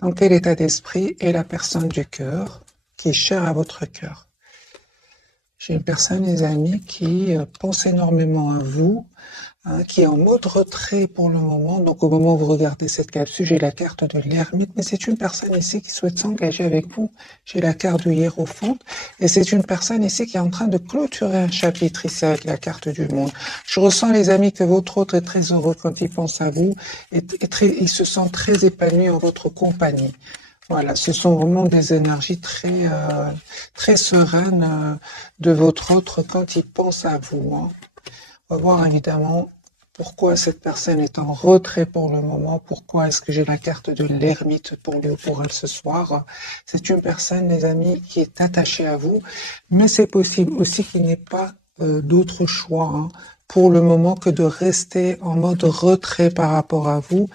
Dans quel état d'esprit est la personne du cœur qui est chère à votre cœur? J'ai une personne, les amis, qui pense énormément à vous, qui est en mode retrait pour le moment. Donc au moment où vous regardez cette capsule, j'ai la carte de l'ermite, mais c'est une personne ici qui souhaite s'engager avec vous. J'ai la carte du hiérophante, et c'est une personne ici qui est en train de clôturer un chapitre ici avec la carte du monde. Je ressens, les amis, que votre autre est très heureux quand il pense à vous, et il se sent très épanoui en votre compagnie. Voilà, ce sont vraiment des énergies très sereines de votre autre quand il pense à vous, hein. On va voir évidemment pourquoi cette personne est en retrait pour le moment, pourquoi est-ce que j'ai la carte de l'ermite pour lui ou pour elle ce soir. C'est une personne, les amis, qui est attachée à vous, mais c'est possible aussi qu'il n'ait pas d'autre choix, hein, pour le moment que de rester en mode retrait par rapport à vous.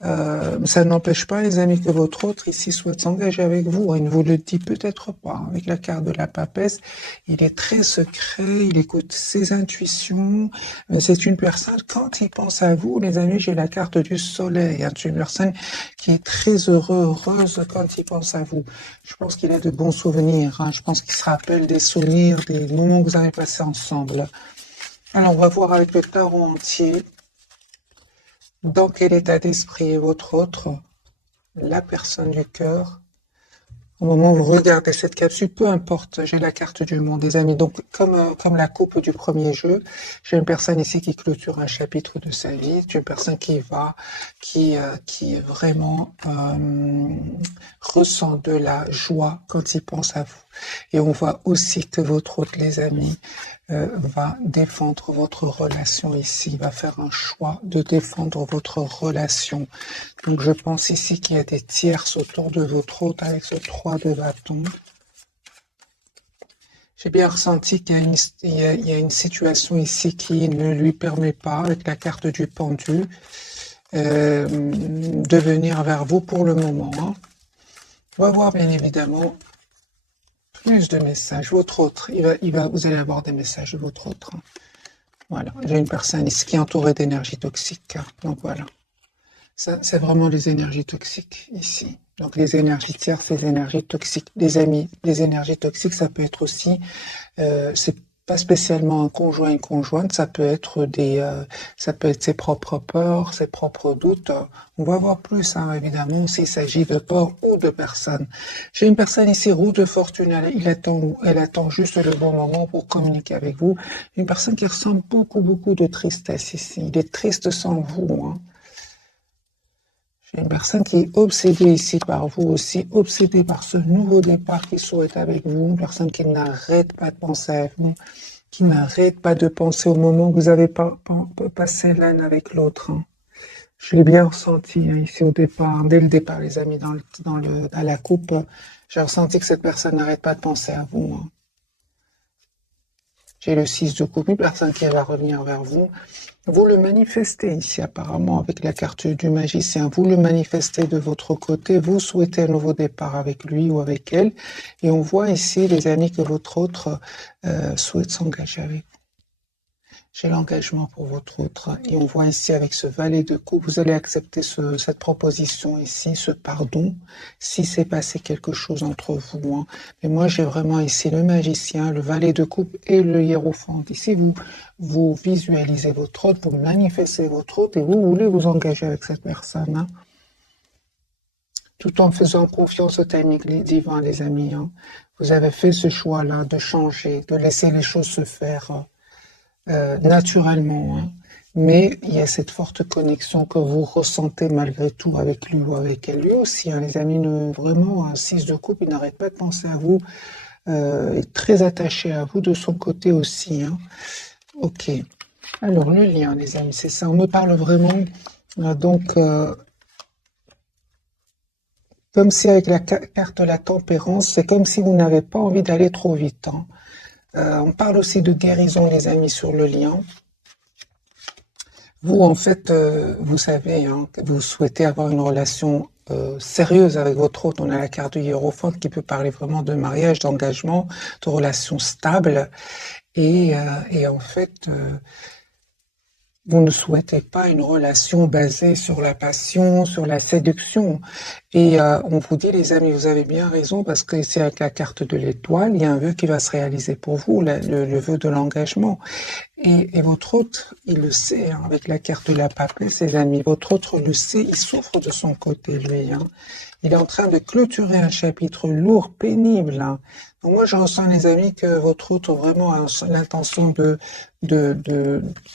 Ça n'empêche pas, les amis, que votre autre ici souhaite s'engager avec vous. Il ne vous le dit peut-être pas. Avec la carte de la papesse, il est très secret, il écoute ses intuitions. C'est une personne, quand il pense à vous, les amis, j'ai la carte du soleil. C'est une personne qui est très heureuse quand il pense à vous. Je pense qu'il a de bons souvenirs, hein. Je pense qu'il se rappelle des souvenirs, des moments que vous avez passés ensemble. Alors, on va voir avec le tarot entier dans quel état d'esprit est votre autre, la personne du cœur. Au moment où vous regardez cette capsule, peu importe, j'ai la carte du monde, des amis. Donc, comme la coupe du premier jeu, j'ai une personne ici qui clôture un chapitre de sa vie. C'est une personne qui vraiment ressent de la joie quand il pense à vous. Et on voit aussi que votre autre, les amis, va défendre votre relation ici, va faire un choix de défendre votre relation. Donc je pense ici qu'il y a des tierces autour de votre hôte avec ce 3 de bâton. J'ai bien ressenti qu'il y a une situation ici qui ne lui permet pas, avec la carte du pendu, de venir vers vous pour le moment, hein. On va voir bien évidemment plus de messages. Votre autre, vous allez avoir des messages de votre autre, hein. Voilà, j'ai une personne ici qui est entourée d'énergie toxique, hein. Donc voilà. Ça, c'est vraiment les énergies toxiques ici. Donc les énergies tierces, les énergies toxiques, des amis, les énergies toxiques, ça peut être aussi, c'est pas spécialement un conjoint, une conjointe, ça peut être ça peut être ses propres peurs, ses propres doutes. On va voir plus, hein, évidemment, s'il s'agit de peurs ou de personnes. J'ai une personne ici, roue de fortune, elle attend juste le bon moment pour communiquer avec vous. Une personne qui ressent beaucoup de tristesse ici. Il est triste sans vous, hein. J'ai une personne qui est obsédée ici par vous aussi, obsédée par ce nouveau départ qu'il souhaite avec vous, une personne qui n'arrête pas de penser à vous, qui n'arrête pas de penser au moment où vous avez passé l'un avec l'autre, hein. Je l'ai bien ressenti, hein, ici au départ, dès le départ, les amis, à la coupe, j'ai ressenti que cette personne n'arrête pas de penser à vous, hein. J'ai le 6 de coupe, une personne qui va revenir vers vous. Vous le manifestez ici apparemment avec la carte du magicien. Vous le manifestez de votre côté. Vous souhaitez un nouveau départ avec lui ou avec elle. Et on voit ici, les amis, que votre autre souhaite s'engager avec vous. J'ai l'engagement pour votre autre. Et on voit ici avec ce valet de coupe, vous allez accepter cette proposition ici, ce pardon, si c'est passé quelque chose entre vous, hein. Mais moi, j'ai vraiment ici le magicien, le valet de coupe et le hiérophante. Ici, vous visualisez votre autre, vous manifestez votre autre et vous voulez vous engager avec cette personne, hein, tout en faisant confiance au timing divin, les amis, hein. Vous avez fait ce choix-là de changer, de laisser les choses se faire naturellement, hein. Mais il y a cette forte connexion que vous ressentez malgré tout avec lui ou avec elle. Lui aussi, hein, les amis, vraiment, un 6 de coupe, il n'arrête pas de penser à vous, est très attaché à vous de son côté aussi, hein. Ok. Alors, le lien, les amis, c'est ça. On me parle vraiment, donc, comme si avec la carte de la tempérance, c'est comme si vous n'avez pas envie d'aller trop vite, hein. On parle aussi de guérison, les amis, sur le lien. Vous, en fait, vous savez, hein, que vous souhaitez avoir une relation sérieuse avec votre hôte. On a la carte du hiérophante qui peut parler vraiment de mariage, d'engagement, de relations stables. Et en fait, vous ne souhaitez pas une relation basée sur la passion, sur la séduction. Et on vous dit, les amis, vous avez bien raison, parce que c'est avec la carte de l'étoile, il y a un vœu qui va se réaliser pour vous, le vœu de l'engagement. Et votre hôte, il le sait, hein, avec la carte de la papesse, les amis, votre hôte le sait, il souffre de son côté, lui. Hein. Il est en train de clôturer un chapitre lourd, pénible. Hein. Donc moi, je ressens, les amis, que votre hôte vraiment a l'intention de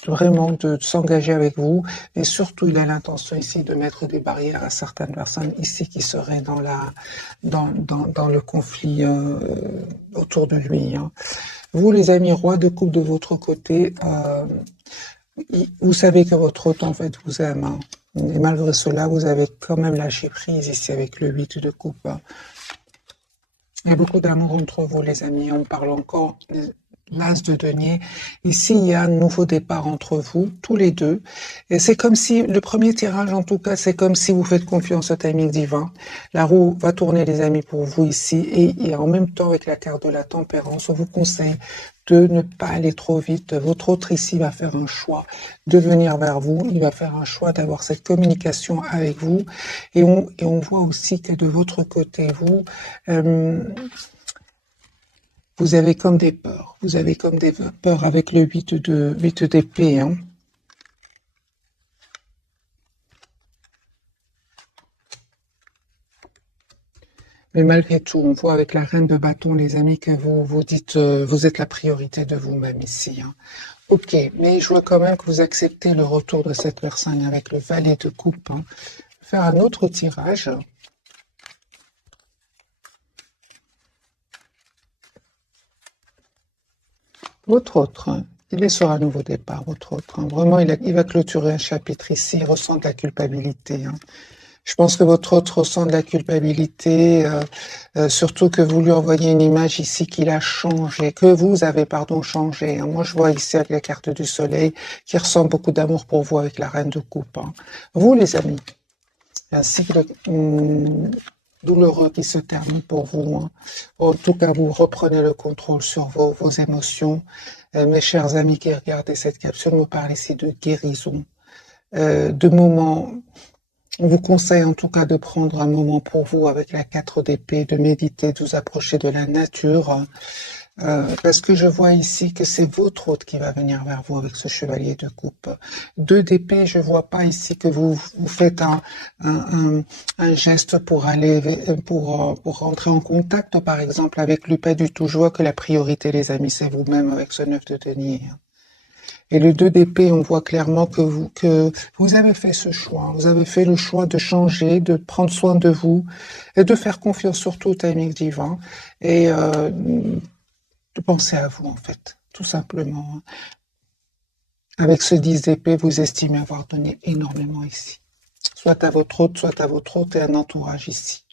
vraiment de s'engager avec vous. Et surtout, il a l'intention ici de mettre des barrières à certaines personnes ici qui seraient dans le conflit autour de lui. Hein. Vous, les amis, roi de coupe de votre côté, vous savez que votre hôte, en fait, vous aime. Hein. Et malgré cela, vous avez quand même lâché prise ici avec le 8 de coupe. Hein. Il y a beaucoup d'amour entre vous, les amis. On parle encore l'as de denier. Ici, il y a un nouveau départ entre vous, tous les deux. Et c'est comme si, le premier tirage, en tout cas, c'est comme si vous faites confiance au timing divin. La roue va tourner, les amis, pour vous ici. Et en même temps, avec la carte de la tempérance, on vous conseille de ne pas aller trop vite. Votre autre ici va faire un choix de venir vers vous. Il va faire un choix d'avoir cette communication avec vous. Et on voit aussi que de votre côté, vous avez comme des peurs. Vous avez comme des peurs avec le 8 d'épée. Hein. Mais malgré tout, on voit avec la reine de bâton, les amis, que vous dites, vous êtes la priorité de vous-même ici. Hein. Ok, mais je vois quand même que vous acceptez le retour de cette personne avec le valet de coupe. Hein. Faire un autre tirage. Votre autre, hein. Il est sur un nouveau départ, votre autre. Hein. Vraiment, il va clôturer un chapitre ici, il ressent de la culpabilité. Hein. Je pense que votre autre ressent de la culpabilité, surtout que vous lui envoyez une image ici qu'il a changé, que vous avez, pardon, changé. Hein. Moi, je vois ici avec la carte du soleil qui ressent beaucoup d'amour pour vous avec la reine de coupe. Hein. Vous, les amis, un cycle douloureux qui se termine pour vous. Hein. En tout cas, vous reprenez le contrôle sur vos émotions. Mes chers amis qui regardez cette capsule, me parle ici de guérison, de moments. On vous conseille en tout cas de prendre un moment pour vous avec la 4 d'épée, de méditer, de vous approcher de la nature, parce que je vois ici que c'est votre hôte qui va venir vers vous avec ce chevalier de coupe. 2 d'épée, je vois pas ici que vous faites un geste pour aller, pour rentrer en contact, par exemple, avec lui, pas du tout. Je vois que la priorité, les amis, c'est vous-même avec ce 9 de denier. Et le 2 d'épée, on voit clairement que vous avez fait ce choix. Vous avez fait le choix de changer, de prendre soin de vous et de faire confiance surtout au timing divin et de penser à vous, en fait, tout simplement. Avec ce 10 d'épée, vous estimez avoir donné énormément ici. Soit à votre hôte, soit à votre hôte et un entourage ici.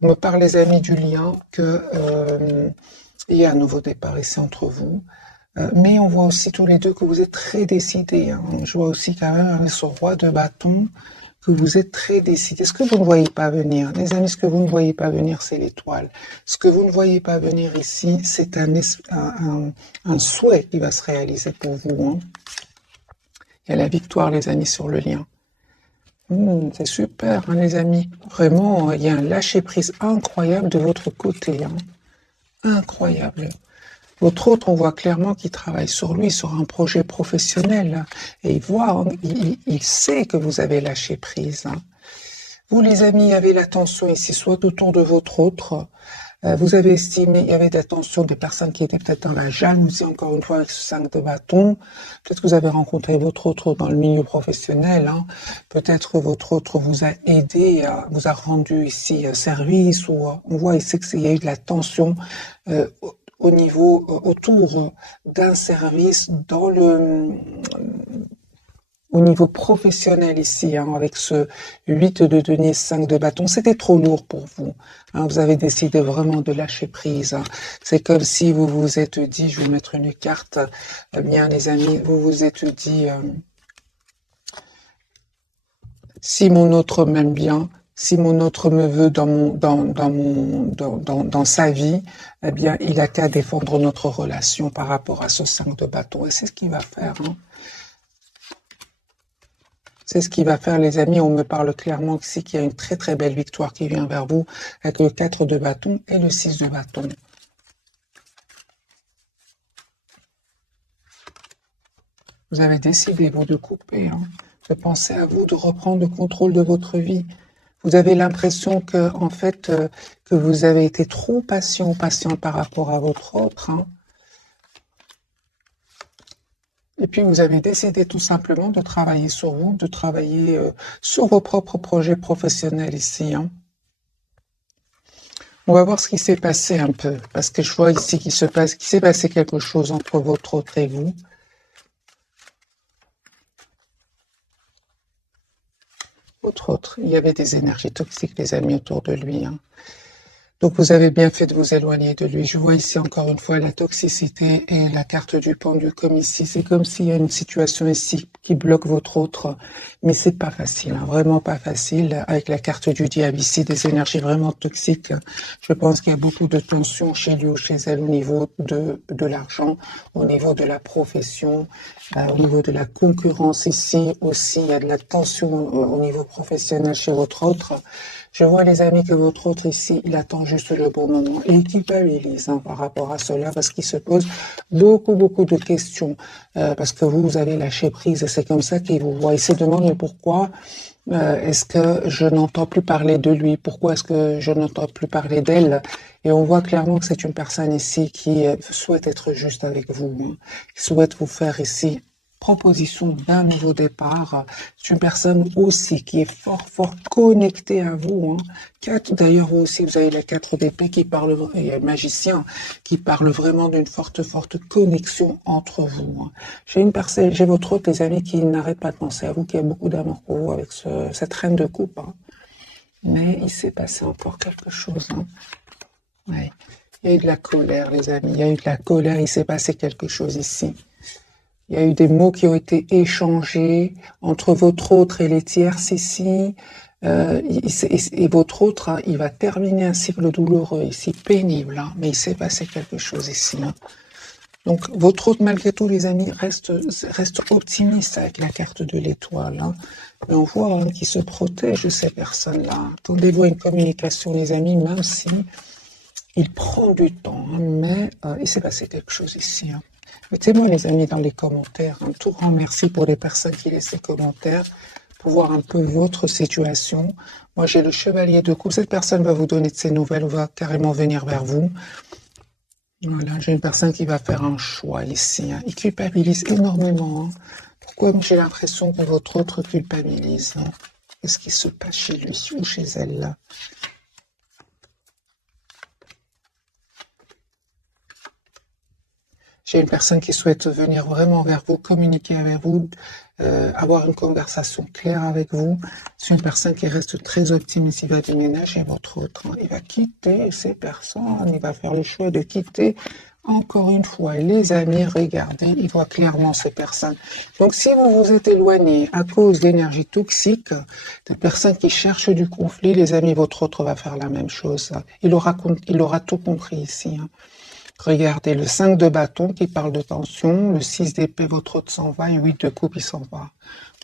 On me parle, les amis, du lien, il y a un nouveau départ ici entre vous. Mais on voit aussi tous les deux que vous êtes très décidés. Hein. Je vois aussi quand même avec ce roi de bâton que vous êtes très décidés. Ce que vous ne voyez pas venir, les amis, ce que vous ne voyez pas venir, c'est l'étoile. Ce que vous ne voyez pas venir ici, c'est un souhait qui va se réaliser pour vous. Hein. Il y a la victoire, les amis, sur le lien. C'est super, hein, les amis. Vraiment, il y a un lâcher-prise incroyable de votre côté. Hein. Incroyable. Votre autre, on voit clairement qu'il travaille sur lui, sur un projet professionnel. Et il sait que vous avez lâché prise. Hein. Vous, les amis, avez l'attention ici, soit autour de votre autre. Vous avez estimé, il y avait d'attention des personnes qui étaient peut-être dans la jalousie, encore une fois, avec ce 5 de bâton. Peut-être que vous avez rencontré votre autre dans le milieu professionnel. Hein. Peut-être que votre autre vous a aidé, vous a rendu ici service. Ou on voit ici qu'il y a eu de la tension au niveau, autour d'un service au niveau professionnel ici, hein, avec ce 8 de denier, 5 de bâton. C'était trop lourd pour vous. Hein, vous avez décidé vraiment de lâcher prise. Hein. C'est comme si vous vous êtes dit, je vais vous mettre une carte, bien les amis, vous vous êtes dit, si mon autre m'aime bien, si mon autre me veut dans sa vie, eh bien, il a qu'à défendre notre relation par rapport à ce 5 de bâton. Et c'est ce qu'il va faire. Hein. C'est ce qui va faire, les amis. On me parle clairement ici qu'il y a une très très belle victoire qui vient vers vous avec le 4 de bâton et le 6 de bâton. Vous avez décidé, vous, de couper, de penser à vous, de reprendre le contrôle de votre vie. Vous avez l'impression que, en fait, que vous avez été trop patient par rapport à votre autre. Et puis, vous avez décidé tout simplement de travailler sur vous, de travailler sur vos propres projets professionnels ici. On va voir ce qui s'est passé un peu, parce que je vois ici qu'il s'est passé quelque chose entre votre autre et vous. Votre autre, il y avait des énergies toxiques, les amis, autour de lui. Donc vous avez bien fait de vous éloigner de lui. Je vois ici encore une fois la toxicité et la carte du pendu comme ici. C'est comme s'il y a une situation ici qui bloque votre autre. Mais c'est pas facile, vraiment pas facile. Avec la carte du diable ici, des énergies vraiment toxiques. Je pense qu'il y a beaucoup de tension chez lui ou chez elle au niveau de l'argent, au niveau de la profession, au niveau de la concurrence ici aussi. Il y a de la tension au niveau professionnel chez votre autre. Je vois, les amis, que votre autre ici, il attend juste le bon moment. Et il culpabilise par rapport à cela parce qu'il se pose beaucoup de questions. Parce que vous avez lâché prise et c'est comme ça qu'il vous voit. Il se demande mais pourquoi est-ce que je n'entends plus parler de lui? Pourquoi est-ce que je n'entends plus parler d'elle? Et on voit clairement que c'est une personne ici qui souhaite être juste avec vous, qui souhaite vous faire ici proposition d'un nouveau départ. C'est une personne aussi qui est fort connectée à vous. D'ailleurs, vous aussi, vous avez la 4 d'épée qui parle, il y a le magicien qui parle vraiment d'une forte connexion entre vous. J'ai votre autre, les amis, qui n'arrête pas de penser à vous, qui a beaucoup d'amour pour vous avec cette reine de coupe. Mais il s'est passé encore quelque chose. Ouais. Il y a eu de la colère, les amis. Il y a eu de la colère, il s'est passé quelque chose ici. Il y a eu des mots qui ont été échangés entre votre autre et les tierces ici. Et votre autre, il va terminer un cycle douloureux ici, pénible. Mais il s'est passé quelque chose ici. Donc, votre autre, malgré tout, les amis, reste optimiste avec la carte de l'étoile. Mais on voit qu'il se protège de ces personnes-là. Attendez-vous à une communication, les amis, même si il prend du temps. Mais il s'est passé quelque chose ici. Mettez-moi, les amis, dans les commentaires. Un tout grand merci pour les personnes qui laissent des commentaires pour voir un peu votre situation. Moi, j'ai le chevalier de coupe. Cette personne va vous donner de ses nouvelles ou va carrément venir vers vous. Voilà, j'ai une personne qui va faire un choix ici. Il culpabilise énormément. Pourquoi j'ai l'impression que votre autre culpabilise? Qu'est-ce qui se passe chez lui ou chez elle là? J'ai une personne qui souhaite venir vraiment vers vous, communiquer avec vous, avoir une conversation claire avec vous. C'est une personne qui reste très optimiste. Il va déménager votre autre. Il va quitter ces personnes. Il va faire le choix de quitter. Encore une fois, les amis, regardez, il voit clairement ces personnes. Donc, si vous vous êtes éloigné à cause d'énergie toxique, des personnes qui cherchent du conflit, les amis, votre autre va faire la même chose. Il aura tout compris ici. Regardez, le 5 de bâton qui parle de tension, le 6 d'épée, votre autre s'en va, et 8 de coupe, il s'en va.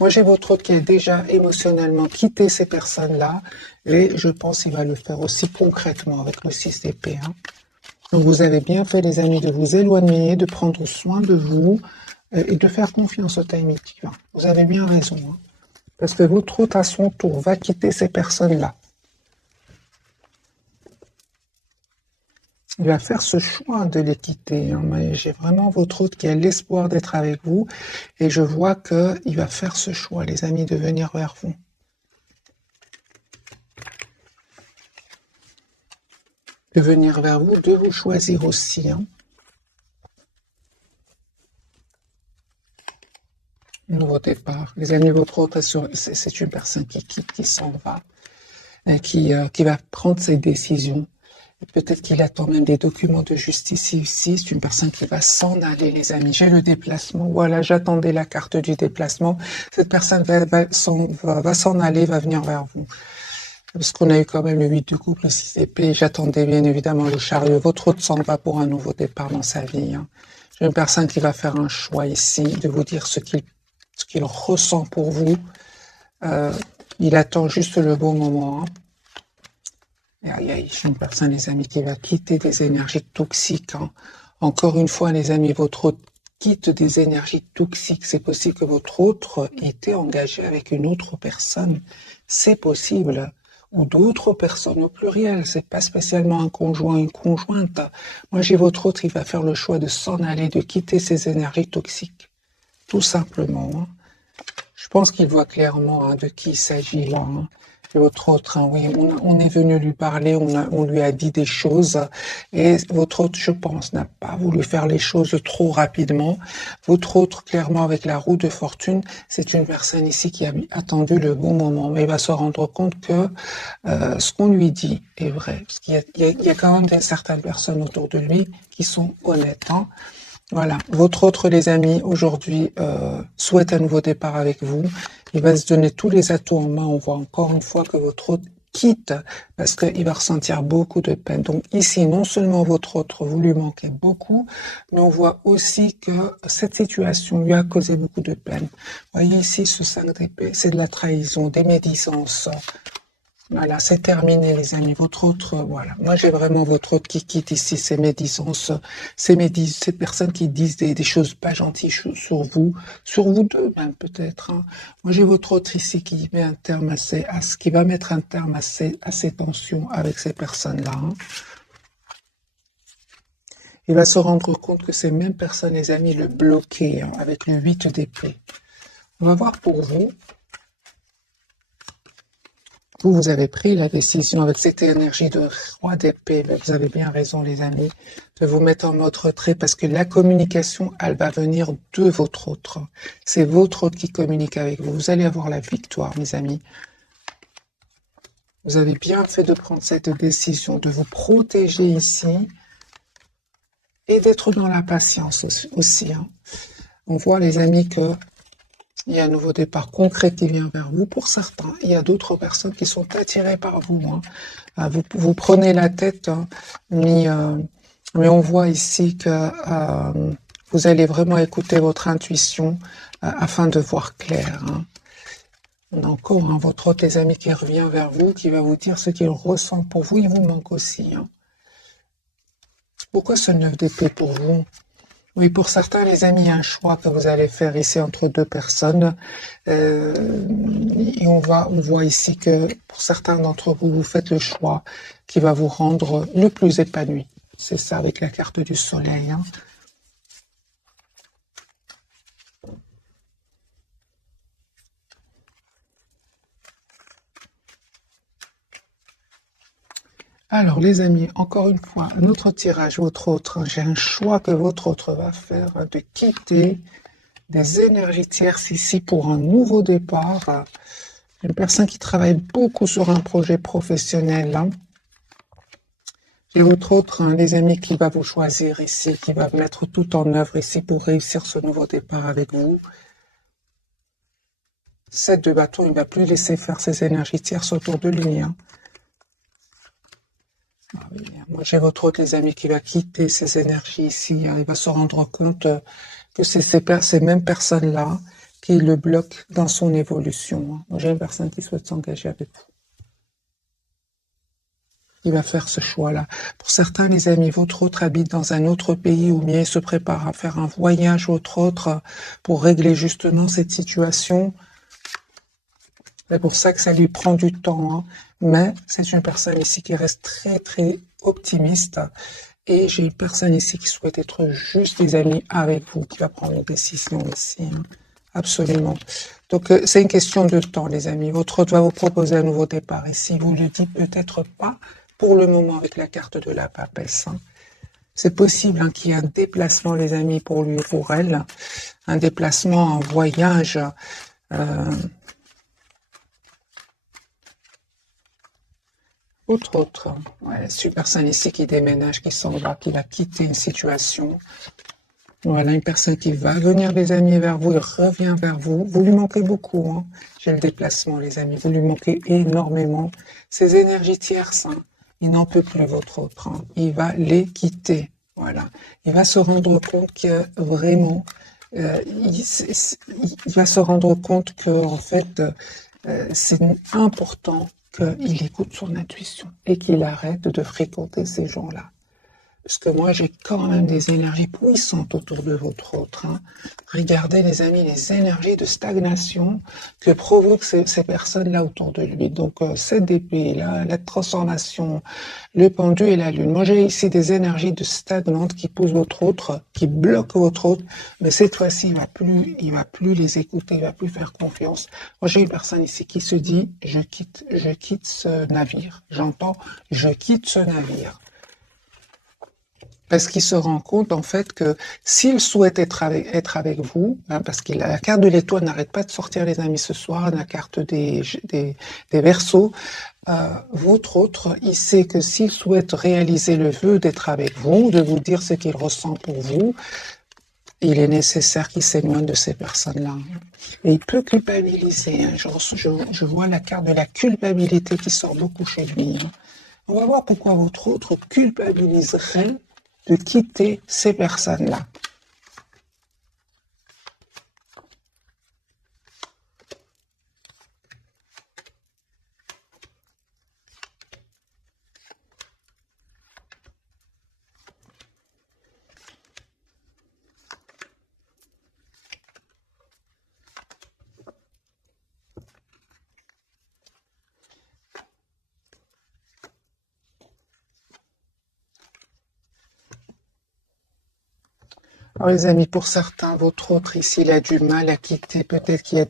Moi, j'ai votre autre qui a déjà émotionnellement quitté ces personnes-là, et je pense qu'il va le faire aussi concrètement avec le 6 d'épée. Donc, vous avez bien fait, les amis, de vous éloigner, de prendre soin de vous, et de faire confiance au timing divin. Vous avez bien raison, parce que votre autre, à son tour, va quitter ces personnes-là. Il va faire ce choix de les quitter. Mais j'ai vraiment votre autre qui a l'espoir d'être avec vous. Et je vois qu'il va faire ce choix, les amis, de venir vers vous. De venir vers vous, de vous choisir aussi. Nouveau départ. Les amis, votre autre, c'est une personne qui quitte, qui s'en va. Qui va prendre ses décisions. Peut-être qu'il attend même des documents de justice ici. C'est une personne qui va s'en aller, les amis. J'ai le déplacement. Voilà, j'attendais la carte du déplacement. Cette personne va s'en aller, va venir vers vous. Parce qu'on a eu quand même le 8 de coupe, le 6 d'épée. J'attendais bien évidemment le chariot. Votre autre s'en va pour un nouveau départ dans sa vie. J'ai une personne qui va faire un choix ici, de vous dire ce qu'il ressent pour vous. Il attend juste le bon moment. J'ai une personne, les amis, qui va quitter des énergies toxiques. Encore une fois, les amis, votre hôte quitte des énergies toxiques. C'est possible que votre autre était engagé avec une autre personne. C'est possible. Ou d'autres personnes au pluriel. C'est pas spécialement un conjoint, une conjointe. Moi, j'ai votre autre, il va faire le choix de s'en aller, de quitter ces énergies toxiques. Tout simplement. Je pense qu'il voit clairement de qui il s'agit là. Votre autre, oui, on est venu lui parler, on lui a dit des choses, et votre autre, je pense, n'a pas voulu faire les choses trop rapidement. Votre autre, clairement, avec la roue de fortune, c'est une personne ici qui a attendu le bon moment, mais il va se rendre compte que ce qu'on lui dit est vrai, parce qu'il y a quand même certaines personnes autour de lui qui sont honnêtes. Voilà, votre autre, les amis, aujourd'hui, souhaite un nouveau départ avec vous. Il va se donner tous les atouts en main. On voit encore une fois que votre autre quitte parce qu'il va ressentir beaucoup de peine. Donc ici, non seulement votre autre, vous lui manquez beaucoup, mais on voit aussi que cette situation lui a causé beaucoup de peine. Voyez ici, ce 5 d'épée, c'est de la trahison, des médisances. Voilà, c'est terminé, les amis. Votre autre, voilà. Moi, j'ai vraiment votre autre qui quitte ici ces médisances, ces personnes qui disent des choses pas gentilles sur vous deux, même peut-être. Moi, j'ai votre autre ici qui met un terme qui va mettre un terme à ces tensions avec ces personnes-là. Il va se rendre compte que ces mêmes personnes, les amis, le bloquaient avec le 8 d'épée. On va voir pour vous. Vous avez pris la décision avec cette énergie de roi d'épée, vous avez bien raison les amis, de vous mettre en mode retrait parce que la communication, elle va venir de votre autre. C'est votre autre qui communique avec vous. Vous allez avoir la victoire, mes amis. Vous avez bien fait de prendre cette décision, de vous protéger ici et d'être dans la patience aussi. On voit les amis que il y a un nouveau départ concret qui vient vers vous pour certains. Il y a d'autres personnes qui sont attirées par vous. Vous prenez la tête, mais on voit ici que vous allez vraiment écouter votre intuition afin de voir clair. On a encore votre autre, les amis, qui revient vers vous, qui va vous dire ce qu'il ressent pour vous. Il vous manque aussi. Pourquoi ce 9 d'épée pour vous ? Oui, pour certains, les amis, il y a un choix que vous allez faire ici entre deux personnes. Et on voit ici que pour certains d'entre vous, vous faites le choix qui va vous rendre le plus épanoui. C'est ça avec la carte du soleil. Alors, les amis, encore une fois, un autre tirage, votre autre. J'ai un choix que votre autre va faire de quitter des énergies tierces ici pour un nouveau départ. Une personne qui travaille beaucoup sur un projet professionnel. Et votre autre, les amis, qui va vous choisir ici, qui va mettre tout en œuvre ici pour réussir ce nouveau départ avec vous. 7 de bâton, il ne va plus laisser faire ses énergies tierces autour de lui. Moi, j'ai votre autre, les amis, qui va quitter ces énergies ici. Il va se rendre compte que c'est ces mêmes personnes-là qui le bloquent dans son évolution. Moi, j'ai une personne qui souhaite s'engager avec vous. Il va faire ce choix-là. Pour certains, les amis, votre autre habite dans un autre pays ou bien il se prépare à faire un voyage, votre autre, pour régler justement cette situation. C'est pour ça que ça lui prend du temps. Mais c'est une personne ici qui reste très, très optimiste. Et j'ai une personne ici qui souhaite être juste des amis avec vous, qui va prendre une décision ici. Absolument. Donc, c'est une question de temps, les amis. Votre autre va vous proposer un nouveau départ. Et si vous le dites peut-être pas, pour le moment, avec la carte de la papesse, c'est possible qu'il y ait un déplacement, les amis, pour lui et pour elle. Un déplacement, un voyage. Autre. Ouais, c'est une personne ici qui déménage, qui s'en va, qui va quitter une situation. Voilà, une personne qui va venir, les amis, vers vous, il revient vers vous. Vous lui manquez beaucoup. J'ai le déplacement, les amis. Vous lui manquez énormément. Ces énergies tierces, il n'en peut plus, votre autre. Il va les quitter. Voilà. Il va se rendre compte que vraiment, il va se rendre compte que, en fait, c'est important qu'il écoute son intuition et qu'il arrête de fréquenter ces gens-là. Parce que moi, j'ai quand même des énergies puissantes autour de votre autre. Hein. Regardez, les amis, les énergies de stagnation que provoquent ces personnes-là autour de lui. Donc, cette épée, là, la transformation, le pendu et la lune. Moi, j'ai ici des énergies de stagnantes qui poussent votre autre, qui bloquent votre autre. Mais cette fois-ci, il va plus les écouter, il va plus faire confiance. Moi, j'ai une personne ici qui se dit, je quitte ce navire. J'entends, je quitte ce navire. Parce qu'il se rend compte en fait que s'il souhaite être avec vous, hein, parce que la carte de l'étoile n'arrête pas de sortir les amis ce soir, la carte des Verseaux, votre autre, il sait que s'il souhaite réaliser le vœu d'être avec vous, de vous dire ce qu'il ressent pour vous, il est nécessaire qu'il s'éloigne de ces personnes-là. Et il peut culpabiliser. Hein. Je vois la carte de la culpabilité qui sort beaucoup chez lui. Hein. On va voir pourquoi votre autre culpabiliserait de quitter ces personnes-là. Alors les amis, pour certains, votre autre ici, il a du mal à quitter. Peut-être qu'il y a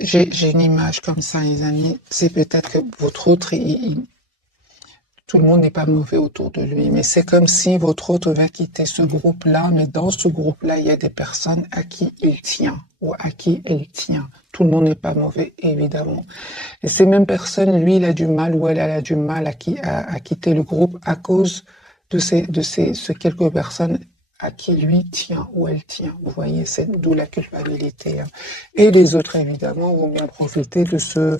j'ai une image comme ça, les amis. C'est peut-être que votre autre, tout le monde n'est pas mauvais autour de lui, mais c'est comme si votre autre va quitter ce groupe-là, mais dans ce groupe-là, il y a des personnes à qui il tient ou à qui elle tient. Tout le monde n'est pas mauvais, évidemment. Et ces mêmes personnes, lui, il a du mal ou elle a du mal à quitter le groupe à cause de ces quelques personnes à qui lui tient ou elle tient. Vous voyez, c'est d'où la culpabilité. Hein. Et les autres, évidemment, vont bien profiter de ce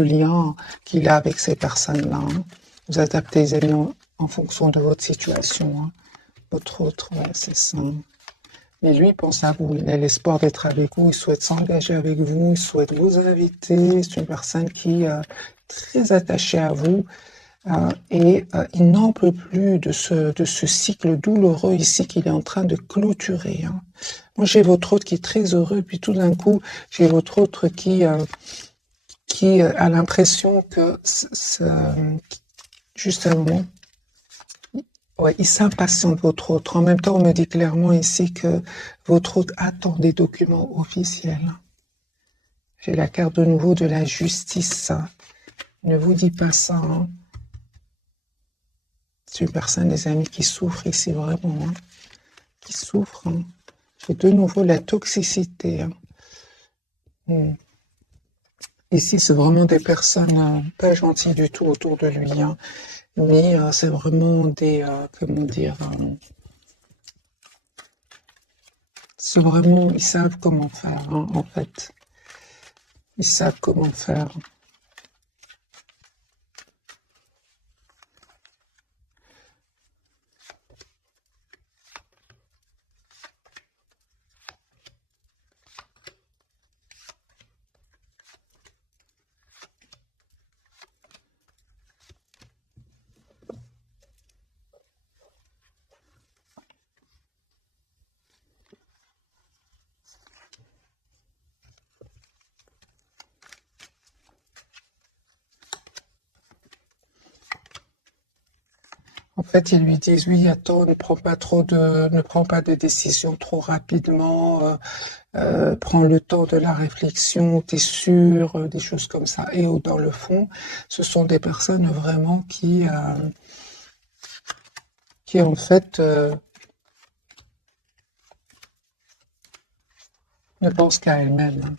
lien qu'il a avec ces personnes-là. Hein. Vous adaptez les amis en fonction de votre situation. Hein. Votre autre, ouais, c'est ça. Mais lui, il pense à vous, il a l'espoir d'être avec vous, il souhaite s'engager avec vous, il souhaite vous inviter. C'est une personne qui est très attachée à vous et il n'en peut plus de ce cycle douloureux ici qu'il est en train de clôturer. Hein. Moi, j'ai votre autre qui est très heureux, puis tout d'un coup, j'ai votre autre qui a l'impression que, juste un moment, ouais, il s'impatiente votre autre. En même temps, on me dit clairement ici que votre autre attend des documents officiels. J'ai la carte de nouveau de la justice. Ne vous dis pas ça. Hein. C'est une personne, des amis, qui souffre ici vraiment. Hein. Qui souffre. Hein. J'ai de nouveau la toxicité. Hein. Ici, c'est vraiment des personnes pas gentilles du tout autour de lui. Hein. Mais c'est vraiment des... comment dire... c'est vraiment... Ils savent comment faire, hein, en fait. Ils savent comment faire. En fait, ils lui disent, oui, attends, ne prends pas de décision trop rapidement, prends le temps de la réflexion, t'es sûr, des choses comme ça. Et dans le fond, ce sont des personnes vraiment qui en fait, ne pensent qu'à elles-mêmes.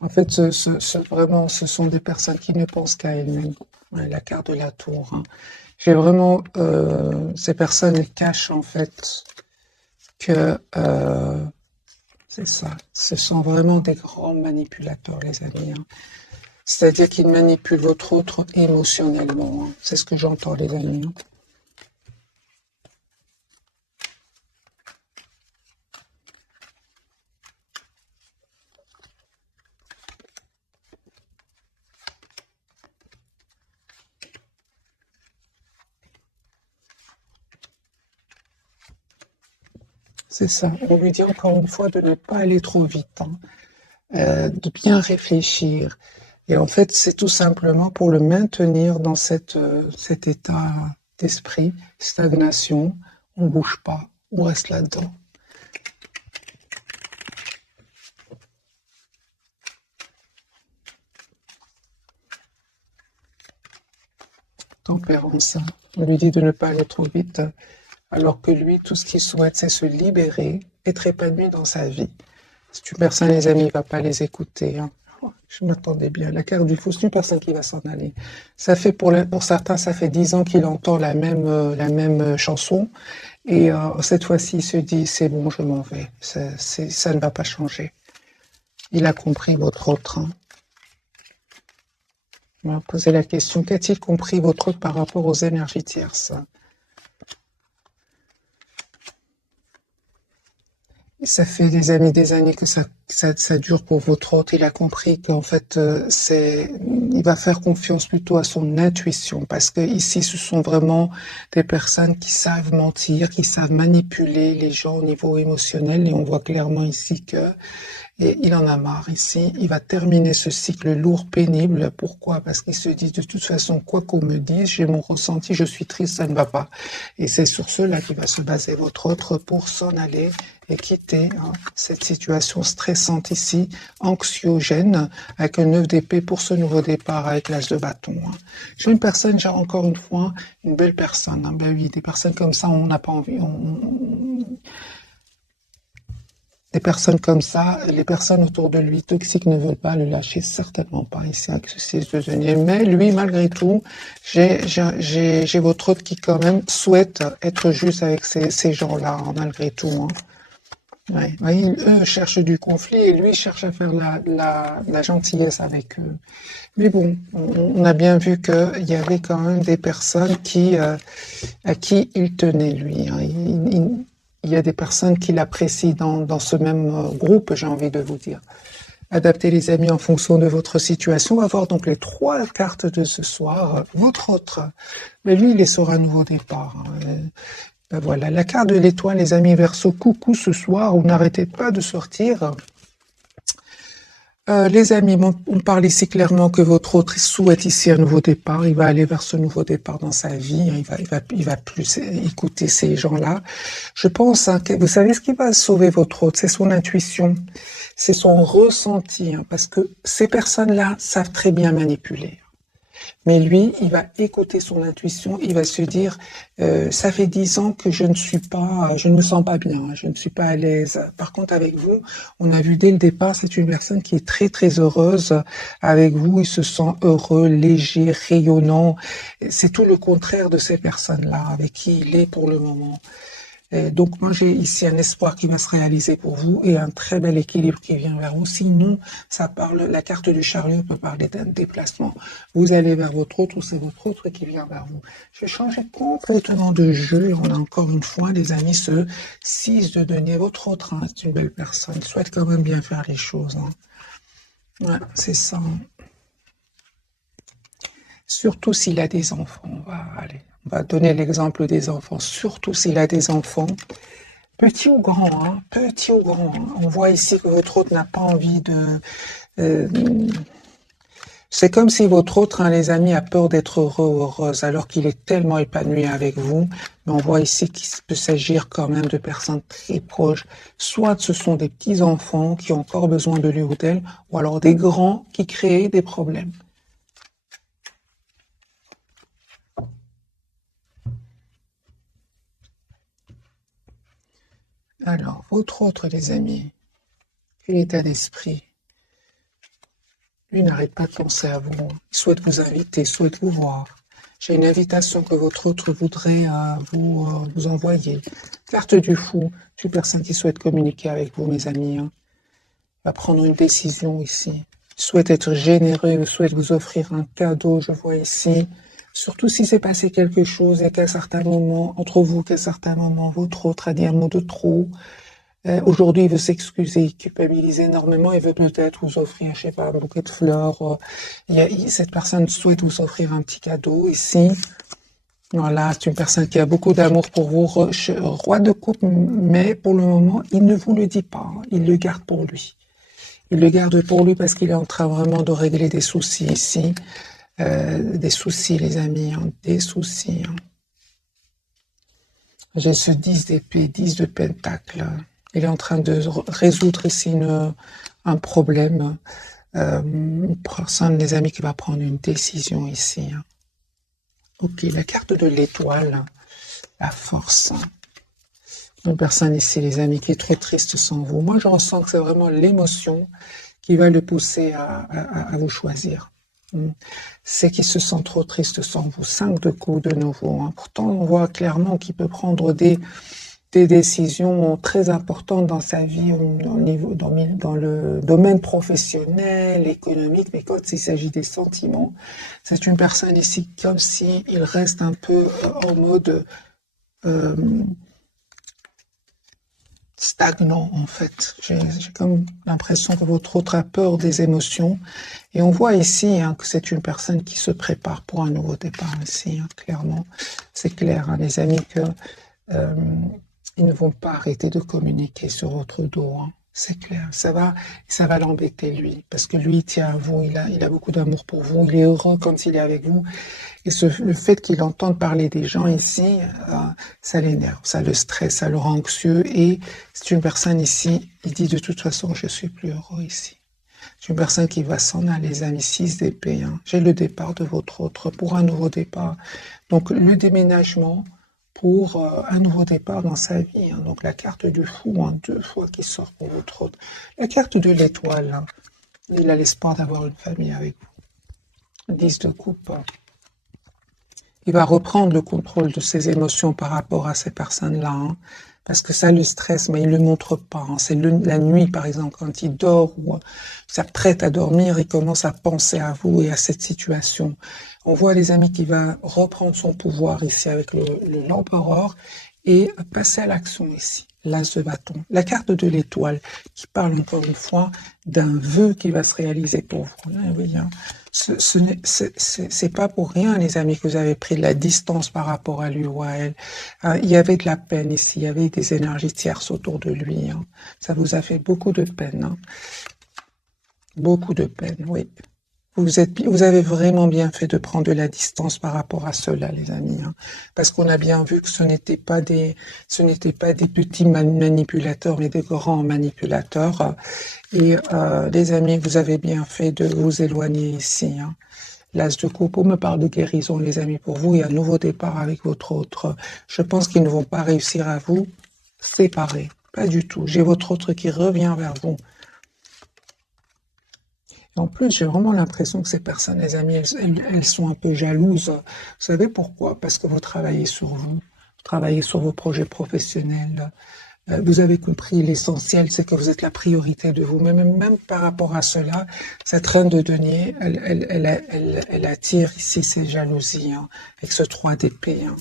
En fait, vraiment, ce sont des personnes qui ne pensent qu'à elles-mêmes. Ouais, la carte de la tour. Hein. J'ai vraiment, ces personnes, elles cachent en fait que c'est ça. Ce sont vraiment des grands manipulateurs, les amis. Hein. C'est-à-dire qu'ils manipulent votre autre émotionnellement. Hein. C'est ce que j'entends, les amis. Hein. c'est ça. On lui dit encore une fois de ne pas aller trop vite, hein, de bien réfléchir. Et en fait, c'est tout simplement pour le maintenir dans cet état d'esprit, stagnation. On bouge pas, on reste là-dedans. Tempérance, hein. On lui dit de ne pas aller trop vite, alors que lui, tout ce qu'il souhaite, c'est se libérer, être épanoui dans sa vie. C'est une personne, les amis, il va pas les écouter, hein. Je m'attendais bien. La carte du fou, c'est une personne qui va s'en aller. Ça fait pour certains, ça fait 10 ans qu'il entend la même chanson. Et cette fois-ci, il se dit, c'est bon, je m'en vais. Ça ne va pas changer. Il a compris votre autre, hein. On va poser la question, qu'a-t-il compris votre autre par rapport aux énergies tierces? Et ça fait des années que ça dure pour votre autre. Il a compris qu'en fait, il va faire confiance plutôt à son intuition, parce que ici, ce sont vraiment des personnes qui savent mentir, qui savent manipuler les gens au niveau émotionnel, et on voit clairement ici que et il en a marre ici. Il va terminer ce cycle lourd, pénible. Pourquoi? Parce qu'il se dit de toute façon, quoi qu'on me dise, j'ai mon ressenti, je suis triste, ça ne va pas. Et c'est sur cela qu'il va se baser votre autre pour s'en aller et quitter, hein, cette situation stressante ici, anxiogène, avec un 9 d'épée pour ce nouveau départ avec l'as de bâton, hein. J'ai une personne, j'ai encore une fois, une belle personne, hein. Ben oui, des personnes comme ça, on n'a pas envie, des personnes comme ça, les personnes autour de lui toxiques ne veulent pas le lâcher, certainement pas ici avec ce 6 de denier. Mais lui, malgré tout, j'ai votre autre qui quand même souhaite être juste avec ces gens-là, hein, malgré tout, hein. Ouais. Ouais, eux cherchent du conflit et lui cherche à faire la gentillesse avec eux. Mais bon, on a bien vu qu'il y avait quand même des personnes à qui il tenait, lui, hein. Il y a des personnes qui l'apprécient dans ce même groupe, j'ai envie de vous dire. Adaptez les amis en fonction de votre situation. On va voir donc les 3 cartes de ce soir. Votre autre, mais lui, il est sur un nouveau départ, hein. Ben voilà, la carte de l'étoile, les amis Verseau, coucou ce soir, vous n'arrêtez pas de sortir. Les amis, on parle ici clairement que votre autre souhaite ici un nouveau départ. Il va aller vers ce nouveau départ dans sa vie. Il va plus écouter ces gens-là. Je pense, hein, que vous savez ce qui va sauver votre autre, c'est son intuition, c'est son ressenti, hein, parce que ces personnes-là savent très bien manipuler. Mais lui, il va écouter son intuition, il va se dire, ça fait 10 ans que je ne me sens pas bien, je ne suis pas à l'aise. Par contre, avec vous, on a vu dès le départ, c'est une personne qui est très très heureuse avec vous, il se sent heureux, léger, rayonnant. C'est tout le contraire de ces personnes-là avec qui il est pour le moment. Donc moi j'ai ici un espoir qui va se réaliser pour vous et un très bel équilibre qui vient vers vous. Sinon, la carte du chariot peut parler d'un déplacement. Vous allez vers votre autre ou c'est votre autre qui vient vers vous. Je vais changer complètement de jeu. On a encore une fois, les amis, ce 6 de denier. Votre autre, hein, c'est une belle personne. Il souhaite quand même bien faire les choses, hein. Ouais, c'est ça. Surtout s'il a des enfants. On va donner l'exemple des enfants. Surtout s'il a des enfants. Petit ou grand, hein, petit ou grand, hein. On voit ici que votre autre n'a pas envie de... c'est comme si votre autre, hein, les amis, a peur d'être heureux ou heureuse, alors qu'il est tellement épanoui avec vous. Mais on voit ici qu'il peut s'agir quand même de personnes très proches. Soit ce sont des petits-enfants qui ont encore besoin de lui ou d'elle, ou alors des grands qui créent des problèmes. Alors, votre autre, les amis, quel état d'esprit? Lui n'arrête pas de penser à vous. Il souhaite vous inviter, il souhaite vous voir. J'ai une invitation que votre autre voudrait vous envoyer. Carte du fou, c'est une personne qui souhaite communiquer avec vous, mes amis, hein. Il va prendre une décision ici. Il souhaite être généreux, il souhaite vous offrir un cadeau, je vois ici. Surtout si s'est passé quelque chose et qu'à certains moments, entre vous, qu'à certains moments, votre autre a dit un mot de trop. Aujourd'hui, il veut s'excuser, il culpabilise énormément, il veut peut-être vous offrir, je sais pas, un bouquet de fleurs. Cette personne souhaite vous offrir un petit cadeau ici. Voilà, c'est une personne qui a beaucoup d'amour pour vous, roi de coupe, mais pour le moment, il ne vous le dit pas, hein. Il le garde pour lui. Il le garde pour lui parce qu'il est en train vraiment de régler des soucis ici. Des soucis, les amis, hein, des soucis. Hein. J'ai ce 10 d'épée, 10 de pentacle. Il est en train de résoudre ici un problème. Une personne, les amis, qui va prendre une décision ici. Hein. Ok, la carte de l'étoile, la force. Une personne ici, les amis, qui est trop triste sans vous. Moi, je ressens que c'est vraiment l'émotion qui va le pousser à vous choisir. C'est qu'il se sent trop triste sans vous. 5 de coups de nouveau. Hein. Pourtant, on voit clairement qu'il peut prendre des décisions très importantes dans sa vie, dans le domaine professionnel, économique, mais quand il s'agit des sentiments, c'est une personne ici comme si il reste un peu en mode stagnant en fait. J'ai comme l'impression que votre autre a peur des émotions. Et on voit ici hein, que c'est une personne qui se prépare pour un nouveau départ ici, hein, clairement. C'est clair, hein, les amis, que ils ne vont pas arrêter de communiquer sur votre dos. Hein. C'est clair, ça va l'embêter lui, parce que lui il tient à vous, il a beaucoup d'amour pour vous, il est heureux quand il est avec vous. Et le fait qu'il entende parler des gens ici, ça l'énerve, ça le stresse, ça le rend anxieux. Et c'est une personne ici, il dit de toute façon, je suis plus heureux ici. C'est une personne qui va s'en aller, les amis, 6 d'épée. Hein. J'ai le départ de votre autre pour un nouveau départ. Donc le déménagement pour un nouveau départ dans sa vie. Hein. Donc la carte du fou, hein, 2 fois qui sort pour votre autre. La carte de l'étoile, hein. Il a l'espoir d'avoir une famille avec vous. 10 de coupe. Hein. Il va reprendre le contrôle de ses émotions par rapport à ces personnes-là, hein, parce que ça le stresse, mais il ne le montre pas. Hein. C'est la nuit, par exemple, quand il dort ou s'apprête à dormir, il commence à penser à vous et à cette situation. On voit, les amis, qu'il va reprendre son pouvoir ici avec l'empereur et passer à l'action ici. L'as de bâton. La carte de l'étoile qui parle encore une fois d'un vœu qui va se réaliser pour vous. Là, oui, hein. C'est pas pour rien, les amis, que vous avez pris de la distance par rapport à lui ou à elle. Il y avait de la peine ici, il y avait des énergies tierces autour de lui. Hein. Ça vous a fait beaucoup de peine. Hein. Beaucoup de peine, oui. Vous avez vraiment bien fait de prendre de la distance par rapport à cela, les amis, hein, parce qu'on a bien vu que ce n'étaient pas des petits manipulateurs, mais des grands manipulateurs. Et les amis, vous avez bien fait de vous éloigner ici. Hein. L'as de coupe, on me parle de guérison, les amis, pour vous, et un nouveau départ avec votre autre. Je pense qu'ils ne vont pas réussir à vous séparer, pas du tout. J'ai votre autre qui revient vers vous. En plus, j'ai vraiment l'impression que ces personnes, les amis, elles sont un peu jalouses. Vous savez pourquoi? Parce que vous travaillez sur vous travaillez sur vos projets professionnels. Vous avez compris, l'essentiel, c'est que vous êtes la priorité de vous. Mais même par rapport à cela, cette reine de denier, elle attire ici ces jalousies, hein, avec ce 3 d'épée. Hein.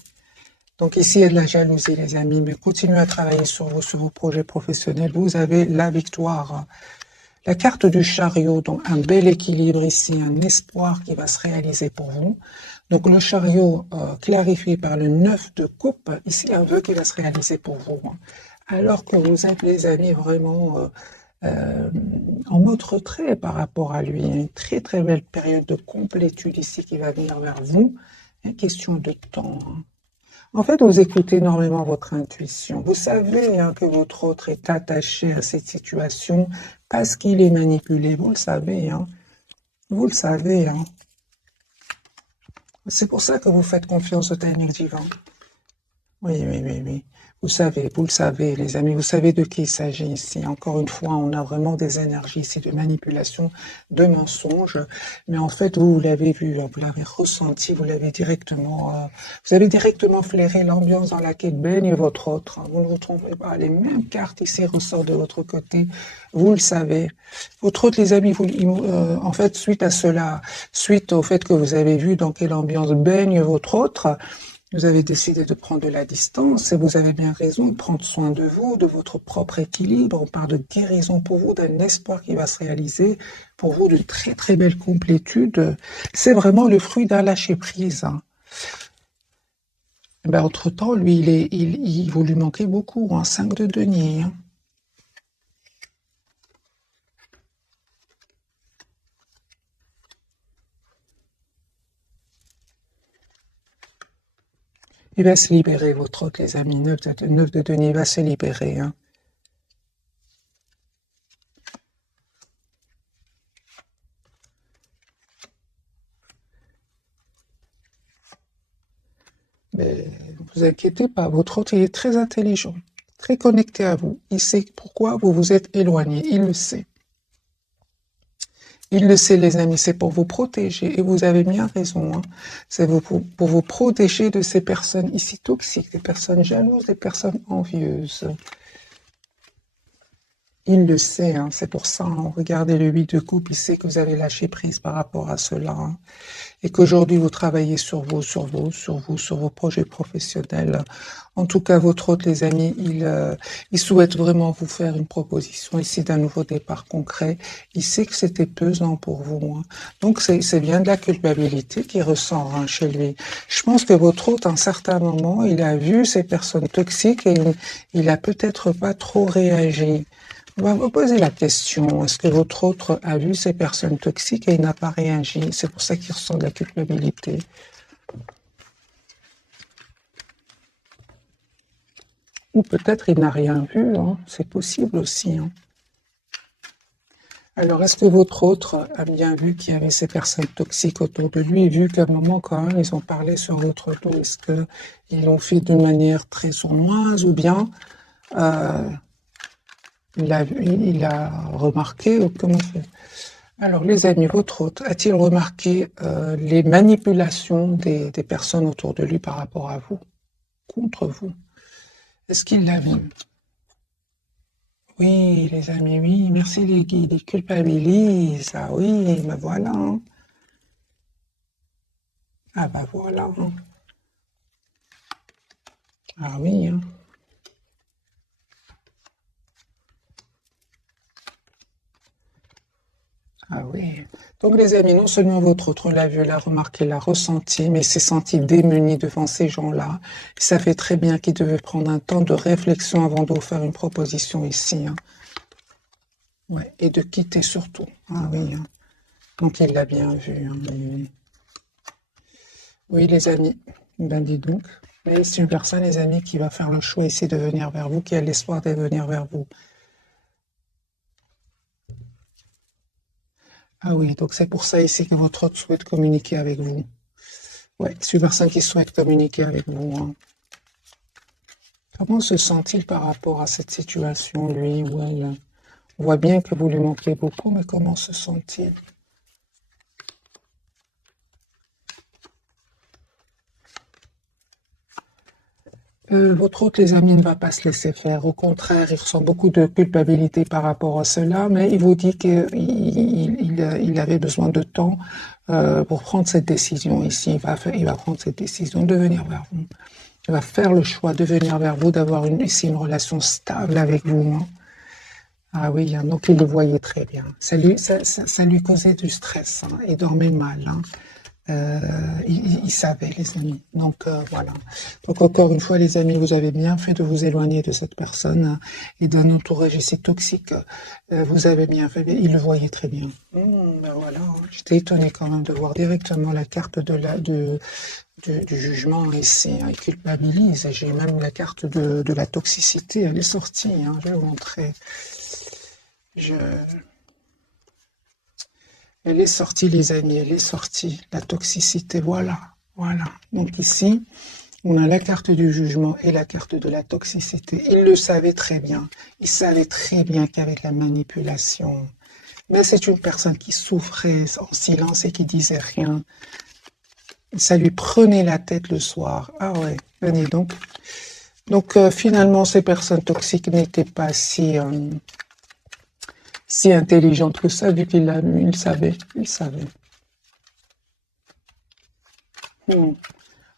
Donc ici, il y a de la jalousie, les amis, mais continuez à travailler sur vos projets professionnels. Vous avez la victoire. La carte du chariot, donc un bel équilibre ici, un espoir qui va se réaliser pour vous. Donc le chariot clarifié par le 9 de coupe, ici un vœu qui va se réaliser pour vous. Hein. Alors que vous êtes, les amis, vraiment en mode retrait par rapport à lui. Une très très belle période de complétude ici qui va venir vers vous. Une question de temps. Hein. En fait, vous écoutez énormément votre intuition. Vous savez hein, que votre autre est attaché à cette situation parce qu'il est manipulé. Vous le savez. Hein. Vous le savez. Hein. C'est pour ça que vous faites confiance au timing divin. Oui, oui, oui, oui. Vous le savez, les amis, vous savez de qui il s'agit ici. Encore une fois, on a vraiment des énergies ici de manipulation, de mensonges. Mais en fait, vous l'avez vu, vous l'avez ressenti, vous avez directement flairé l'ambiance dans laquelle baigne votre autre. Vous ne vous trompez pas. Les mêmes cartes ici ressortent de votre côté. Vous le savez. Votre autre, les amis, en fait, suite à cela, suite au fait que vous avez vu dans quelle ambiance baigne votre autre, vous avez décidé de prendre de la distance et vous avez bien raison de prendre soin de vous, de votre propre équilibre. On parle de guérison pour vous, d'un espoir qui va se réaliser pour vous, de très très belle complétude. C'est vraiment le fruit d'un lâcher-prise. Hein. Ben, entre-temps, lui, vous lui manquez beaucoup, hein, 5 de denier. Hein. Il va se libérer, votre hôte, les amis. 9 de denier, il va se libérer. Hein. Mais ne vous inquiétez pas, votre hôte, il est très intelligent, très connecté à vous. Il sait pourquoi vous vous êtes éloigné, il le sait. Il le sait, les amis, c'est pour vous protéger, et vous avez bien raison. Hein. C'est pour vous protéger de ces personnes ici toxiques, des personnes jalouses, des personnes envieuses. Il le sait, hein, c'est pour ça. Hein, regardez le 8 de coupe, il sait que vous avez lâché prise par rapport à cela. Hein, et qu'aujourd'hui, vous travaillez sur vos projets professionnels. En tout cas, votre hôte, les amis, il souhaite vraiment vous faire une proposition ici d'un nouveau départ concret. Il sait que c'était pesant pour vous. Hein. Donc, c'est bien de la culpabilité qu'il ressent hein, chez lui. Je pense que votre hôte, à un certain moment, il a vu ces personnes toxiques et il a peut-être pas trop réagi. On va vous poser la question, est-ce que votre autre a vu ces personnes toxiques et il n'a pas réagi? C'est pour ça qu'il ressent de la culpabilité. Ou peut-être il n'a rien vu, hein. C'est possible aussi. Hein. Alors, est-ce que votre autre a bien vu qu'il y avait ces personnes toxiques autour de lui, vu qu'à un moment, quand même, ils ont parlé sur votre dos? Est-ce qu'ils l'ont fait d'une manière très sournoise ou bien il a remarqué ou comment c'est? Alors, les amis, votre hôte a-t-il remarqué les manipulations des personnes autour de lui par rapport à vous, contre vous? Est-ce qu'il l'a vu? Oui, les amis, oui, merci les guides, ils culpabilisent. Ah oui, ben voilà. Hein. Ah ben voilà. Hein. Ah oui. Hein. Ah oui. Donc les amis, non seulement votre autre l'a vu, l'a remarqué, l'a ressenti, mais il s'est senti démuni devant ces gens-là. Il savait très bien qu'il devait prendre un temps de réflexion avant de vous faire une proposition ici. Hein. Ouais. Et de quitter surtout. Ah oui. Hein. Donc il l'a bien vu. Hein. Oui, les amis. Ben dis donc. Mais c'est une personne, les amis, qui va faire le choix ici de venir vers vous, qui a l'espoir de venir vers vous. Ah oui, donc c'est pour ça ici que votre hôte souhaite communiquer avec vous. Ouais, c'est une personne qui souhaite communiquer avec vous. Hein. Comment se sent-il par rapport à cette situation, lui ou elle? On voit bien que vous lui manquez beaucoup, mais comment se sent-il? Votre hôte, les amis, ne va pas se laisser faire. Au contraire, il ressent beaucoup de culpabilité par rapport à cela, mais il vous dit qu'il avait besoin de temps pour prendre cette décision ici. Il va prendre cette décision de venir vers vous. Il va faire le choix de venir vers vous, d'avoir ici une relation stable avec vous. Hein. Ah oui, hein, donc il le voyait très bien. Ça lui causait du stress. Hein, il dormait mal. Hein. Il savait, les amis. Donc voilà. Donc encore une fois, les amis, vous avez bien fait de vous éloigner de cette personne hein, et d'un entourage ici toxique. Vous avez bien fait. Il le voyait très bien. Ben voilà. Hein. J'étais étonnée quand même de voir directement la carte du jugement ici. Hein. Il culpabilise. J'ai même la carte de la toxicité. Elle est sortie. Hein. Je vais vous montrer. Elle est sortie, les amis, elle est sortie. La toxicité, voilà, voilà. Donc ici, on a la carte du jugement et la carte de la toxicité. Il le savait très bien. Il savait très bien qu'avec la manipulation, mais c'est une personne qui souffrait en silence et qui disait rien. Ça lui prenait la tête le soir. Ah ouais, venez donc. Donc finalement, ces personnes toxiques n'étaient pas si intelligente que ça, vu qu'il l'a vu, il savait, il savait.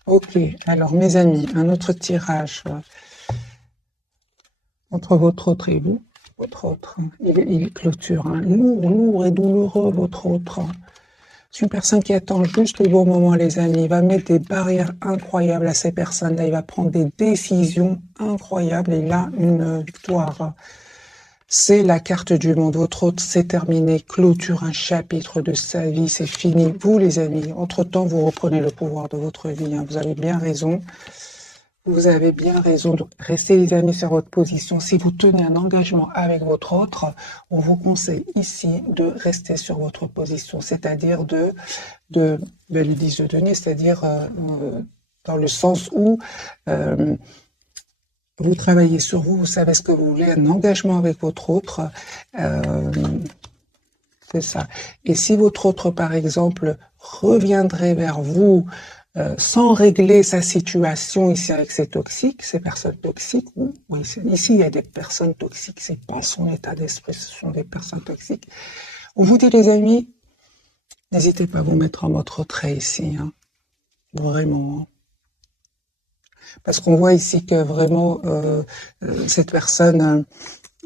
Ok, alors mes amis, un autre tirage entre votre autre et vous. Votre autre, il clôture, hein. Lourd et douloureux, votre autre. C'est une personne qui attend juste le bon moment, les amis. Il va mettre des barrières incroyables à ces personnes-là. Il va prendre des décisions incroyables et il a une victoire. C'est la carte du monde. Votre hôte, c'est terminé. Clôture un chapitre de sa vie. C'est fini. Vous, les amis, entre-temps, vous reprenez le pouvoir de votre vie. Vous avez bien raison. Vous avez bien raison de rester, les amis, sur votre position. Si vous tenez un engagement avec votre autre, on vous conseille ici de rester sur votre position, c'est-à-dire le 10 de denier, c'est-à-dire dans le sens où vous travaillez sur vous, vous savez ce que vous voulez, un engagement avec votre autre, c'est ça. Et si votre autre, par exemple, reviendrait vers vous sans régler sa situation ici avec ces toxiques, ces personnes toxiques, oui, ici il y a des personnes toxiques, c'est pas son état d'esprit, ce sont des personnes toxiques. On vous dit, les amis, n'hésitez pas à vous mettre en mode retrait ici, vraiment. Parce qu'on voit ici que vraiment cette personne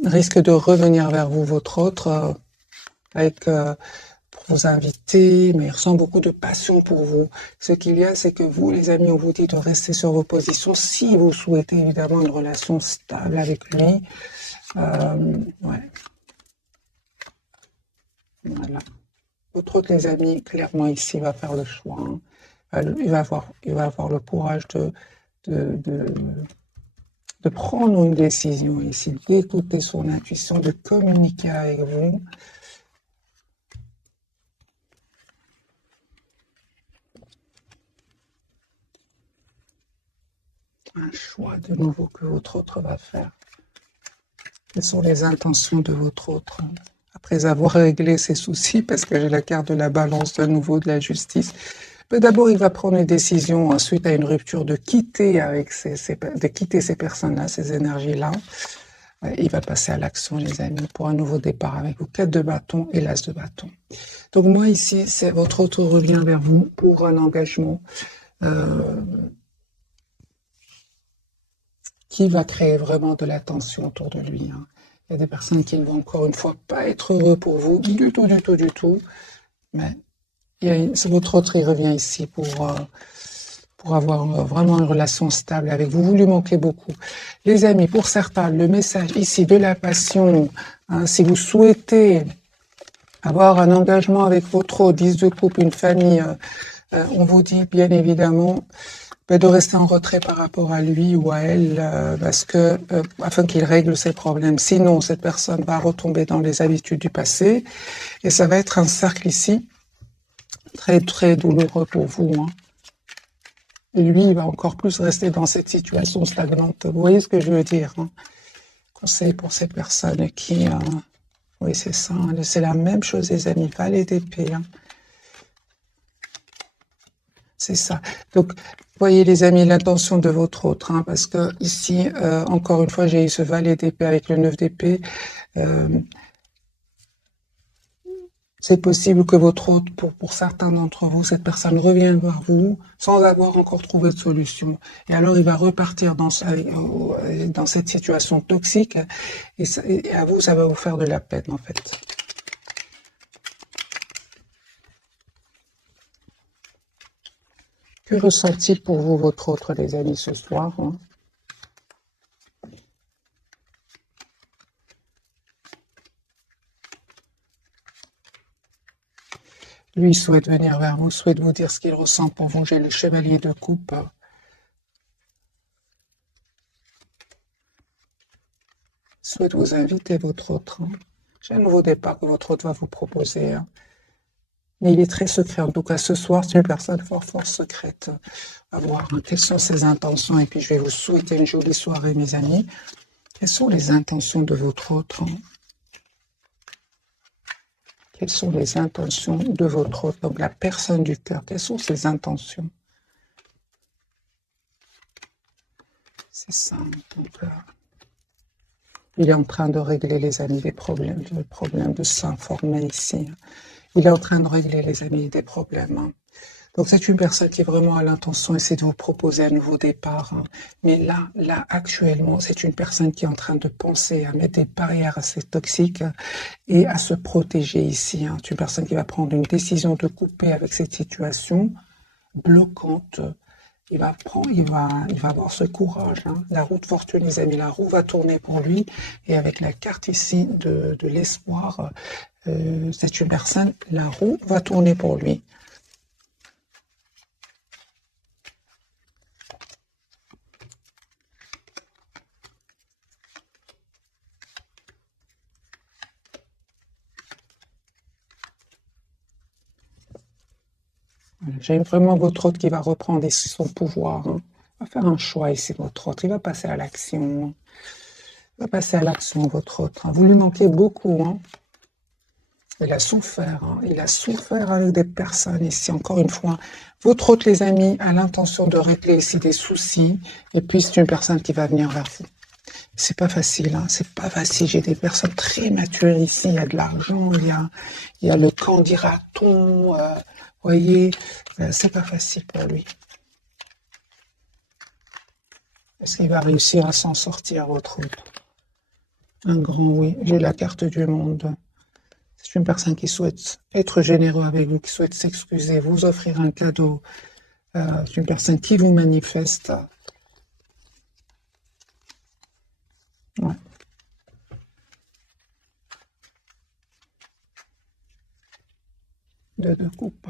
risque de revenir vers vous, votre autre, avec pour vous inviter, mais il ressent beaucoup de passion pour vous. Ce qu'il y a, c'est que vous, les amis, on vous dit de rester sur vos positions si vous souhaitez évidemment une relation stable avec lui. Ouais. Voilà. Votre autre, les amis, clairement ici, va faire le choix. Il va avoir le courage de prendre une décision ici, d'écouter son intuition, de communiquer avec vous. Un choix de nouveau que votre autre va faire. Quelles sont les intentions de votre autre après avoir réglé ses soucis, parce que j'ai la carte de la balance de nouveau, de la justice. Mais d'abord, il va prendre une décision suite à une rupture de quitter ces personnes-là, ces énergies-là. Il va passer à l'action, les amis, pour un nouveau départ avec vous. 4 de bâton et l'as de bâton. Donc moi, ici, c'est votre autre revient vers vous pour un engagement qui va créer vraiment de la tension autour de lui. Il y a des personnes qui ne vont encore une fois pas être heureux pour vous, du tout. Mais votre autre, il revient ici pour avoir vraiment une relation stable avec vous. Vous lui manquez beaucoup. Les amis, pour certains, le message ici de la passion, si vous souhaitez avoir un engagement avec votre autre, 10 de coupe, une famille, on vous dit bien évidemment de rester en retrait par rapport à lui ou à elle, parce que afin qu'il règle ses problèmes. Sinon, cette personne va retomber dans les habitudes du passé, et ça va être un cercle ici très très douloureux pour vous. Et lui, il va encore plus rester dans cette situation stagnante. Vous voyez ce que je veux dire, Conseil pour ces personnes qui, oui, c'est ça. C'est la même chose, les amis. Valet d'épée. C'est ça. Donc, voyez les amis, l'intention de votre autre, parce que ici, encore une fois, j'ai eu ce valet d'épée avec le 9 d'épée. C'est possible que votre autre, pour certains d'entre vous, cette personne revienne vers vous sans avoir encore trouvé de solution. Et alors, il va repartir dans cette situation toxique, et à vous, ça va vous faire de la peine, en fait. Que ressent-il pour vous, votre autre, les amis, ce soir Lui souhaite venir vers vous, souhaite vous dire ce qu'il ressent pour vous. J'ai le chevalier de coupe. Souhaite vous inviter, votre autre. J'ai un nouveau départ que votre autre va vous proposer. Mais il est très secret. En tout cas, ce soir, c'est une personne fort secrète. À voir quelles sont ses intentions. Et puis, je vais vous souhaiter une jolie soirée, mes amis. Quelles sont les intentions de votre autre Quelles sont les intentions de votre autre? Donc, la personne du cœur, quelles sont ses intentions? C'est ça. Donc, il est en train de régler, les amis, des problèmes. Le problème de s'informer ici. Il est en train de régler, les amis, des problèmes. Donc c'est une personne qui vraiment a l'intention essaie de vous proposer un nouveau départ, hein. Mais là, actuellement, c'est une personne qui est en train de penser à mettre des barrières assez toxiques et à se protéger ici, hein. C'est une personne qui va prendre une décision de couper avec cette situation bloquante. Il va avoir ce courage, hein. La roue de fortune, les amis, la roue va tourner pour lui. Et avec la carte ici de l'espoir, c'est une personne, la roue va tourner pour lui. J'aime vraiment votre hôte qui va reprendre son pouvoir, hein. Il va faire un choix ici, votre hôte. Il va passer à l'action. Il va passer à l'action, votre hôte, hein. Vous lui manquez beaucoup, hein. Il a souffert, hein. Il a souffert avec des personnes ici, encore une fois. Votre hôte, les amis, a l'intention de régler ici des soucis. Et puis, c'est une personne qui va venir vers vous. C'est pas facile, hein. C'est pas facile. J'ai des personnes très matures ici. Il y a de l'argent, il y a le camp dira-t-on. Voyez, c'est pas facile pour lui. Est-ce qu'il va réussir à s'en sortir, votre hôte? Un grand oui. J'ai la carte du monde. C'est une personne qui souhaite être généreux avec vous, qui souhaite s'excuser, vous offrir un cadeau. C'est une personne qui vous manifeste. Ouais. De coupe.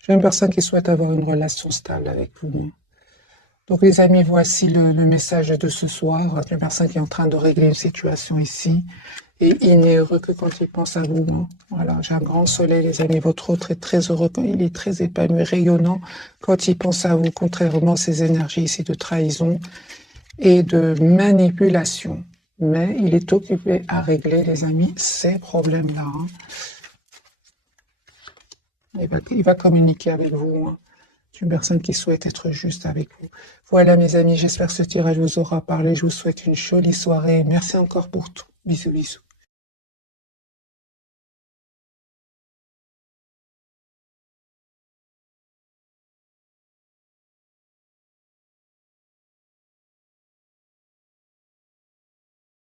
J'ai une personne qui souhaite avoir une relation stable avec vous. Donc les amis, voici le message de ce soir. Une personne qui est en train de régler une situation ici. Et il n'est heureux que quand il pense à vous, hein. Voilà, j'ai un grand soleil, les amis. Votre autre est très heureux, il est très épanoui, rayonnant quand il pense à vous, contrairement à ces énergies ici de trahison et de manipulation. Mais il est occupé à régler, les amis, ces problèmes-là, hein. Il va communiquer avec vous, hein. C'est une personne qui souhaite être juste avec vous. Voilà, mes amis, j'espère que ce tirage vous aura parlé. Je vous souhaite une jolie soirée. Merci encore pour tout. Bisous, bisous.